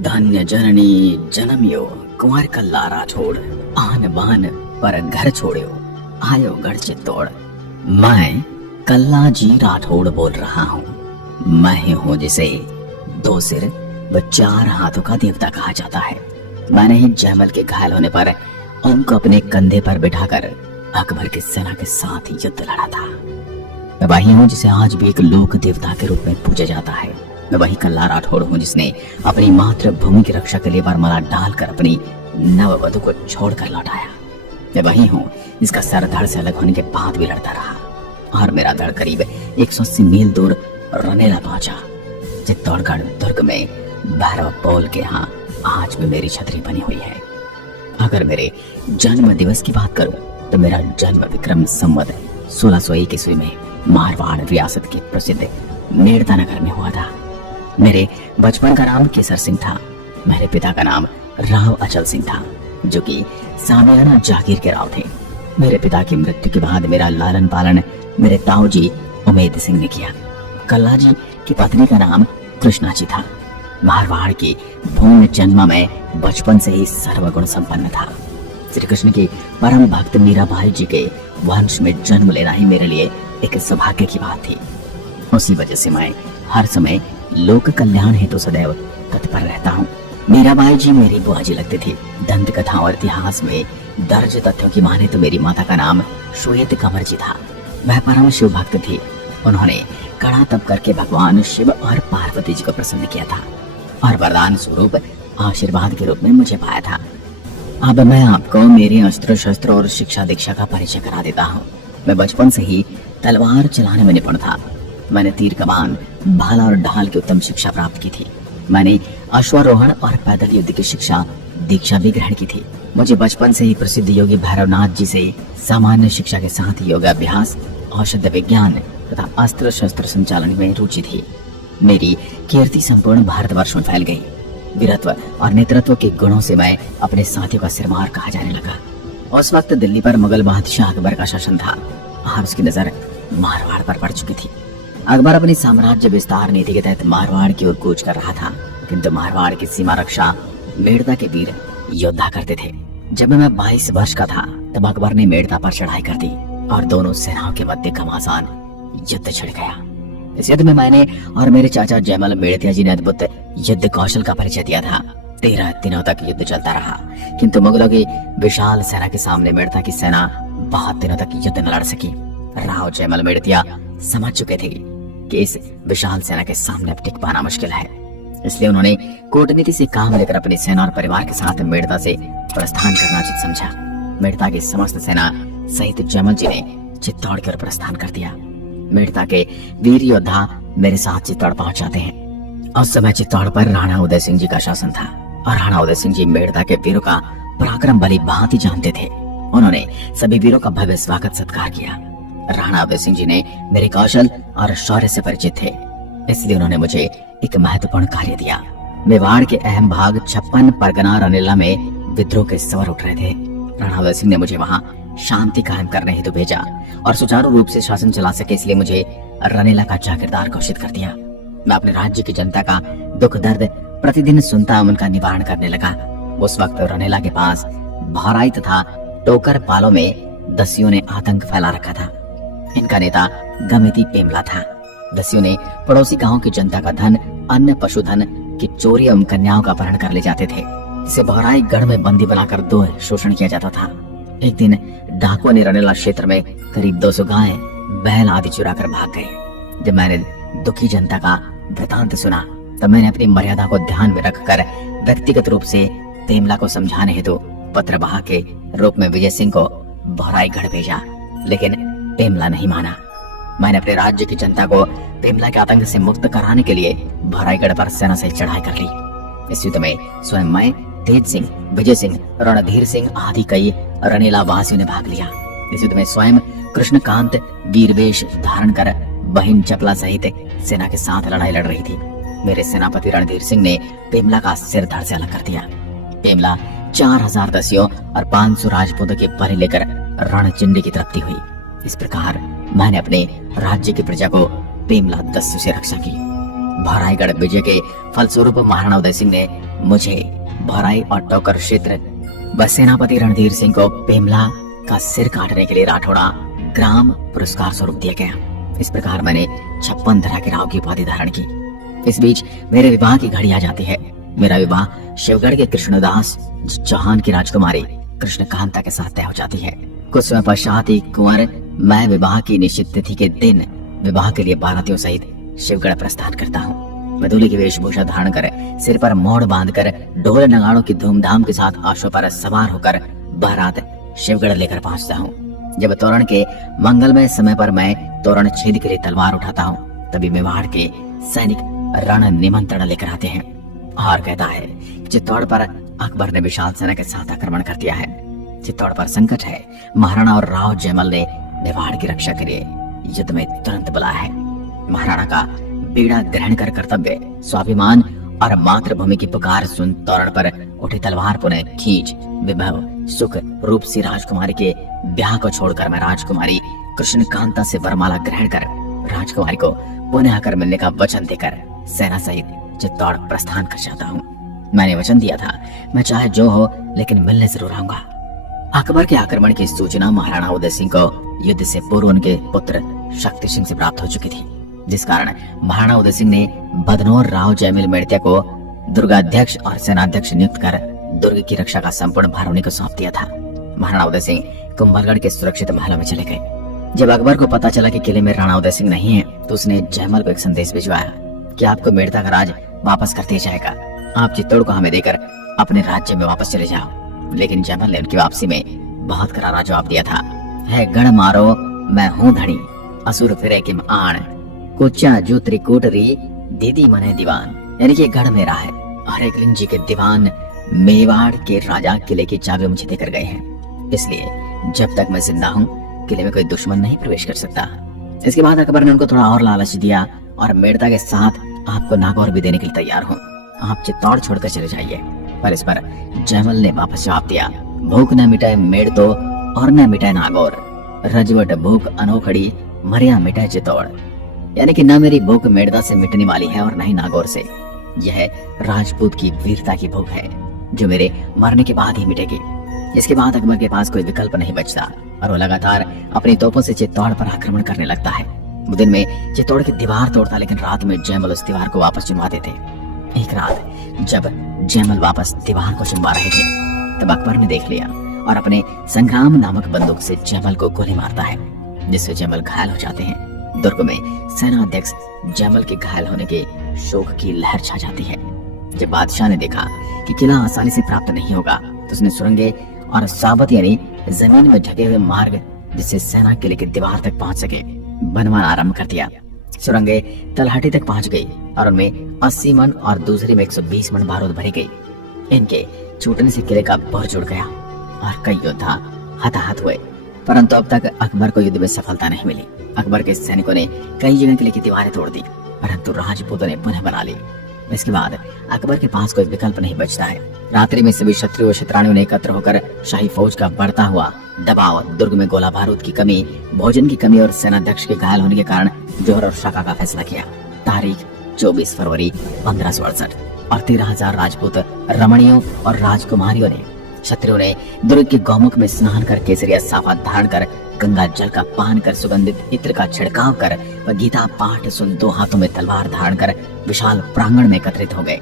धन्य जननी जन्मियो कुंवर कल्ला राठौड़, आन बान पर घर छोड़ियो आयो गढ़ चित्तौड़। मैं कल्ला जी राठौड़ बोल रहा हूँ। मैं हूँ जिसे दो सिर व चार हाथों का देवता कहा जाता है। मैंने ही जयमल के घायल होने पर उनको अपने कंधे पर बिठाकर अकबर की सेना के साथ युद्ध लड़ा था। मैं वही हूँ जिसे आज भी एक लोक देवता के रूप में पूजा जाता है। मैं वही कल्ला राठौड़ हूँ जिसने अपनी मातृभूमि की रक्षा के लिए वरमाला डालकर अपनी नववधु को छोड़कर लौटाया। मैं वही हूँ जिसका सर धड़ से अलग होने के बाद भी लड़ता रहा और मेरा धड़ करीब 180 मील दूर रनेला पहुंचा। चित्तौड़गढ़ दुर्ग में भैरव पोल के यहाँ आज भी मेरी छतरी बनी हुई है। अगर मेरे जन्म दिवस की बात करूं तो मेरा जन्म विक्रम संवत 1601 ईस्वी में मारवाड़ रियासत के प्रसिद्ध मेड़ता नगर में हुआ था। मेरे बचपन का नाम केसर सिंह था। मेरे पिता का नाम राव अचल सिंह था, जो कि सामियाना जागीर के राव थे। मेरे पिता की मृत्यु के बाद मेरा लालन पालन मेरे ताऊ जी उमेद सिंह ने किया। कल्ला जी की पत्नी का नाम कृष्णा जी था। मारवाड़ की भूमि जन्म में बचपन से ही सर्वगुण संपन्न था। श्री कृष्ण के परम भक्त मीराबाई जी के वंश में जन्म लेना ही मेरे लिए एक सौभाग्य की बात थी। उसी वजह से मैं हर समय लोक कल्याण हेतु सदैव तत्पर रहता हूँ। मीराबाई जी मेरी बुआ जी लगती थी। दंत कथा और इतिहास में दर्ज तथ्यों की माने तो मेरी माता का नाम श्वेत कंवर जी था। वह परम शिव भक्त थी। उन्होंने कड़ा तप करके भगवान शिव और पार्वती जी को प्रसन्न किया था और वरदान स्वरूप आशीर्वाद के रूप में मुझे पाया था। अब मैं आपको मेरे अस्त्र शस्त्र और शिक्षा दीक्षा का परिचय करा देता हूँ। मैं बचपन से ही तलवार चलाने में निपुण था। मैंने तीर कमान, भाला और ढाल की उत्तम शिक्षा प्राप्त की थी। मैंने अश्वारोहण और पैदल युद्ध की शिक्षा दीक्षा भी ग्रहण की थी। मुझे बचपन से ही प्रसिद्ध योगी भैरवनाथ जी से सामान्य शिक्षा के साथ योगाभ्यास, औषध विज्ञान तथा अस्त्र शस्त्र संचालन में रुचि थी। मेरी कीर्ति संपूर्ण भारतवर्ष में फैल गई। वीरत्व और नेतृत्व के गुणों से मैं अपने साथियों का सिरमार कहा जाने लगा। उस वक्त दिल्ली पर मुगल बादशाह अकबर का शासन था और उसकी नजर मारवाड़ पर पड़ चुकी थी। अकबर अपनी साम्राज्य विस्तार नीति के तहत मारवाड़ की ओर कूच कर रहा था, किंतु मारवाड़ की सीमा रक्षा मेड़ता के वीर योद्धा करते थे। जब मैं 22 वर्ष का था तब अकबर ने मेड़ता पर चढ़ाई कर दी और दोनों सेनाओं के मध्य घमासान युद्ध छिड़ गया। इस युद्ध में मैंने और मेरे चाचा जयमल मेड़तिया जी ने अद्भुत युद्ध कौशल का परिचय दिया था। 13 दिनों तक युद्ध चलता रहा, किंतु मुगलों की विशाल सेना के सामने मेड़ता की सेना बहुत दिनों तक युद्ध न लड़ सकी। राव जयमल मेड़तिया समझ चुके थे कि इस विशाल सेना के सामने अब टिक पाना मुश्किल है। इसलिए उन्होंने कूटनीति से काम लेकर अपनी सेना और परिवार के साथ मेड़ता से प्रस्थान करना उचित समझा। मेड़ता की समस्त सेना सहित जयमल जी ने चित्तौड़ की ओर प्रस्थान कर दिया। मेड़ता के वीर योद्धा मेरे साथ चित्तौड़ पहुंच जाते हैं। उस समय चित्तौड़ पर राणा उदय सिंह जी का शासन था और राणा उदय सिंह जी मेड़ता के वीरों का पराक्रम भली भांति जानते थे। उन्होंने सभी वीरों का भव्य स्वागत सत्कार किया। राणा उदय सिंह जी ने मेरे कौशल और शौर्य से परिचित थे, इसलिए उन्होंने मुझे एक महत्वपूर्ण कार्य दिया। मेवाड़ के अहम भाग 56 परगना रनेला में विद्रोह के स्वर उठ रहे थे। राणा उदय सिंह ने मुझे वहां शांति कायम करने हेतु भेजा और सुचारू रूप से शासन चला सके इसलिए मुझे रनेला का जागीरदार घोषित कर दिया। मैं अपने राज्य की जनता का दुख दर्द प्रतिदिन सुनता उनका निवारण करने लगा। उस वक्त रनेला के पास भौराई तथा टोकर पालों में दस्युओं ने आतंक फैला रखा था। इनका नेता गमिती पेमला था। दस्युओं ने पड़ोसी गांव की जनता का धन, अन्य पशुधन की चोरी एवं कन्याओं का अपहरण कर ले जाते थे, जिसे भौराई गढ़ में बंदी बनाकर दो शोषण किया जाता था। एक दिन डाकुओं ने रनेला क्षेत्र में करीब 200 गायें, बैल आदि चुरा कर भाग गए। जब मैंने दुखी जनता का वृतांत सुना तब मैंने अपनी मर्यादा को ध्यान में रखकर व्यक्तिगत रूप से पेमला को समझाने हेतु पत्रवाहक के रूप में विजय सिंह को भौराईगढ़ भेजा, लेकिन पेमला नहीं माना। मैंने अपने राज्य की जनता को पेमला के आतंक से मुक्त कराने के लिए भौराईगढ़ पर सेना से चढ़ाई कर ली। इस युद्ध में स्वयं मैं, तेज सिंह, विजय सिंह, रणधीर सिंह आदि कई रनेला वासियों ने भाग लिया। इस युद्ध में स्वयं कृष्णकांत वीरवेश धारण कर बहिन चपला सहित सेना के साथ लड़ाई लड़ रही थी। मेरे सेनापति रणधीर सिंह ने पेमला का सिर धड़ से अलग कर दिया। पेमला 4000 दस्युओं और 500 राजपूतों की बलि लेकर रणचिंडी की तरफ हुई। इस प्रकार मैंने अपने राज्य की प्रजा को पेमला दस्यु से रक्षा की। भौराईगढ़ विजय के फलस्वरूप महाराणा उदय सिंह ने मुझे भराई और टोकर क्षेत्र व सेनापति रणधीर सिंह को पेमला का सिर काटने के लिए राठौड़ा ग्राम पुरस्कार स्वरूप दिया गया। इस प्रकार मैंने 56 तरह के राव की उपाधि धारण की। इस बीच मेरे विवाह की घड़ी आ जाती है। मेरा विवाह शिवगढ़ के कृष्णदास चौहान की राजकुमारी कृष्णकांता के साथ तय हो जाती है। कुछ समय पश्चात ही कुंवर मैं विवाह की निश्चित तिथि के दिन विवाह के लिए बारातियों सहित शिवगढ़ प्रस्थान करता हूँ। मैं दूल्हे की वेशभूषा धारण कर, सिर पर मोड़ बांधकर, ढोल नगाड़ों की धूमधाम के साथ अश्व पर सवार होकर बारात शिवगढ़ लेकर पहुंचता हूँ। जब तोरण के मंगलमय समय पर मैं तोरण छेद के लिए तलवार उठाता हूँ, तभी मेवाड़ के सैनिक रण निमंत्रण लेकर आते हैं और कहता है चित्तौड़ पर अकबर ने विशाल सेना के साथ आक्रमण कर दिया है। चित्तौड़ पर संकट है। महाराणा और राव जयमल ने मेवाड़ की रक्षा के लिए युद्ध में तुरंत बुलाया है। महाराणा का बीड़ा ग्रहण कर कर्तव्य, स्वाभिमान और मातृभूमि की पुकार सुन तोरण पर उठी तलवार पुनः खींच विभव सुख रूप सी राजकुमारी के ब्याह को छोड़कर मैं राजकुमारी कृष्णकांता से वरमाला ग्रहण कर राजकुमारी को पुनः आकर मिलने का वचन देकर सेना सहित चित्तौड़ प्रस्थान कर जाता हूँ। मैंने वचन दिया था मैं चाहे जो हो लेकिन मिलने जरूर आऊंगा। अकबर के आक्रमण की सूचना महाराणा उदय सिंह को युद्ध से पूर्व उनके पुत्र शक्ति सिंह से प्राप्त हो चुकी थी, जिस कारण महाराणा उदय सिंह ने बदनौर राव जयमिल मेड़तिया को दुर्गाध्यक्ष और सेनाध्यक्ष नियुक्त कर दुर्ग की रक्षा का संपूर्ण भार उन्हीं को सौंप दिया था। महाराणा उदय सिंह कुंभलगढ़ के सुरक्षित महलों में चले गए। जब अकबर को पता चला कि किले में राणा उदय सिंह नहीं है, तो उसने जयमल को एक संदेश भिजवाया कि आपको मेड़ता का राज वापस कर दिया जाएगा। आप चित्तौड़ को हमें देकर अपने राज्य में वापस चले जाओ। लेकिन जयमल ने उनकी वापसी में बहुत करारा जवाब दिया था। है गढ़ मारो मैं हूँ धनी, असुर फिरे किम आण, कुचा जू त्रिकूटरी दीदी मने दीवान। यानी कि गढ़ मेरा है और एक लिंग जी के दीवान मेवाड़ के राजा किले की चाबी मुझे देकर गए हैं, इसलिए जब तक मैं जिंदा हूँ किले में कोई दुश्मन नहीं प्रवेश कर सकता। इसके बाद अकबर ने उनको थोड़ा और लालच दिया और मेड़ता के साथ आपको नागौर भी देने के लिए तैयार हूँ, आप चित्तौड़ छोड़कर चले जाइए। पर इस पर जयमल ने वापस जवाब दिया, भूख न मिटाए मेड़ तो और न मिटाए नागौर, रजवट भूख अनोखड़ी मरिया मिटाए चित्तौड़। यानी कि न मेरी भूख मेड़ता से मिटने वाली है और न ही नागौर से। यह राजपूत की वीरता की भूख है जो मेरे मरने के बाद ही मिटेगी। इसके बाद अकबर के पास कोई विकल्प नहीं बचता और वो लगातार अपनी तोपों से चित्तौड़ पर आक्रमण करने लगता है। वो दिन में चित्तौड़ की दीवार तोड़ता, लेकिन रात में जयमल उस दीवार को वापस चुनवा देते। एक रात जब जयमल वापस दीवार को चुनवा रहे थे, तब अकबर ने देख लिया और अपने संग्राम नामक बंदूक से जयमल को गोली मारता है, जिससे जयमल घायल हो जाते हैं। दुर्ग में सेनाध्यक्ष जयमल के घायल होने के शोक की लहर छा जाती है। जब बादशाह ने देखा कि किला आसानी से प्राप्त नहीं होगा, तो उसने सुरंगे और साबत यानी जमीन में ढके हुए मार्ग जिससे सेना किले की दीवार तक पहुंच सके बनवाना आरंभ कर दिया। सुरंगे तलहटी तक पहुंच गई और उनमें 80 मन और दूसरी में 120 मन बारूद भरी गई। इनके छूटने से किले का बोर जुड़ गया और कई योद्धा हताहत हुए, परंतु अब तक अकबर को युद्ध में सफलता नहीं मिली। अकबर के सैनिकों ने कई जगह किले की दीवारें तोड़ दी, परंतु राजपूतों ने पुनः बना ली। इसके बाद अकबर के पास कोई विकल्प नहीं बचता है। रात्रि में सभी क्षत्रियों व क्षेत्राणियों ने एकत्र होकर शाही फौज का बढ़ता हुआ दबाव, दुर्ग में गोला बारूद की कमी, भोजन की कमी और सेनाध्यक्ष के घायल होने के कारण जोहर और शाका का फैसला किया। तारीख 24 फरवरी 1568 और 13,000 राजपूत रमणियों और राजकुमारियों ने क्षत्रियों ने दुर्ग के गौमुख में स्नान कर केसरिया साफा धारण कर गंगा जल का पान कर सुगंधित इत्र का छिड़काव कर व गीता पाठ सुन 2 हाथों में तलवार धारण कर विशाल प्रांगण में एकत्रित हो गए।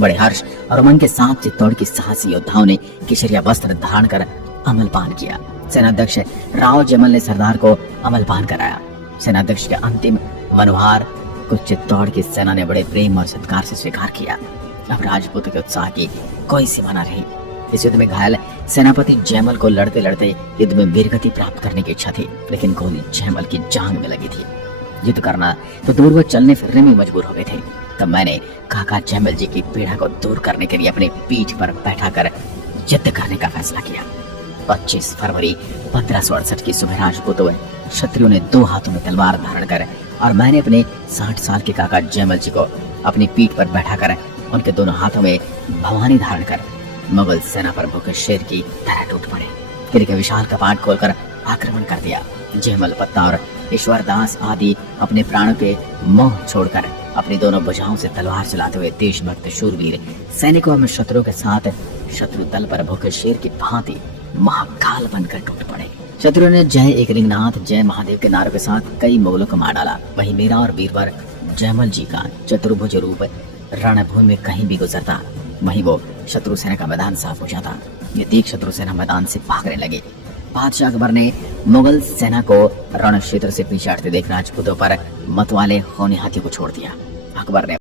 बड़े हर्ष और मन के साथ चित्तौड़ की साहसी योद्धाओं ने केसरिया वस्त्र धारण कर अमलपान किया। सेनाध्यक्ष राव जयमल ने सरदार को अमलपान कराया। सेनाध्यक्ष के अंतिम मनोहार को चित्तौड़ की सेना ने बड़े प्रेम और सत्कार से स्वीकार किया। अब राजपूतों के उत्साह की कोई सीमा न रही। इस युद्ध में घायल सेनापति जयमल को लड़ते लड़ते युद्ध में वीरगति प्राप्त करने की इच्छा थी, लेकिन गोली जयमल की जांग में लगी थी। युद्ध करना तो दूर वो चलने फिरने में मजबूर हो गए थे। तब मैंने काका जयमल जी की पीड़ा को दूर करने के लिए अपनी पीठ पर बैठाकर युद्ध करने का फैसला किया। 25 फरवरी 1568 की सुबह राजपूतों क्षत्रियों ने 2 हाथों में तलवार धारण कर और मैंने अपने 60 साल के काका जयमल जी को अपनी पीठ पर बैठाकर उनके दोनों हाथों में भवानी धारण कर मुगल सेना पर भूखे शेर की तरह टूट पड़े। किले के विशाल कपाट खोलकर आक्रमण कर दिया। जयमल पत्ता और ईश्वर दास आदि अपने प्राणों के मोह छोड़कर अपनी दोनों भुजाओं से तलवार चलाते हुए देशभक्त शूरवीर सैनिकों में शत्रु के साथ शत्रु दल पर भूखे शेर की भांति महाकाल बनकर टूट पड़े। शत्रु ने जय एक रिंगनाथ जय महादेव के नारों के साथ कई मुगलों को मार डाला। वहीं मीरा और बीरबल जयमल जी का चतुर्भुज रूप रणभूमि में कहीं भी गुजरता वहीं वो शत्रु सेना का मैदान साफ हो जाता। ये देख शत्रु सेना मैदान से भागने लगे। बादशाह अकबर ने मुगल सेना को रण क्षेत्र से पीछे हटते देख राजपूतों पर मतवाले होने हाथी को छोड़ दिया। अकबर ने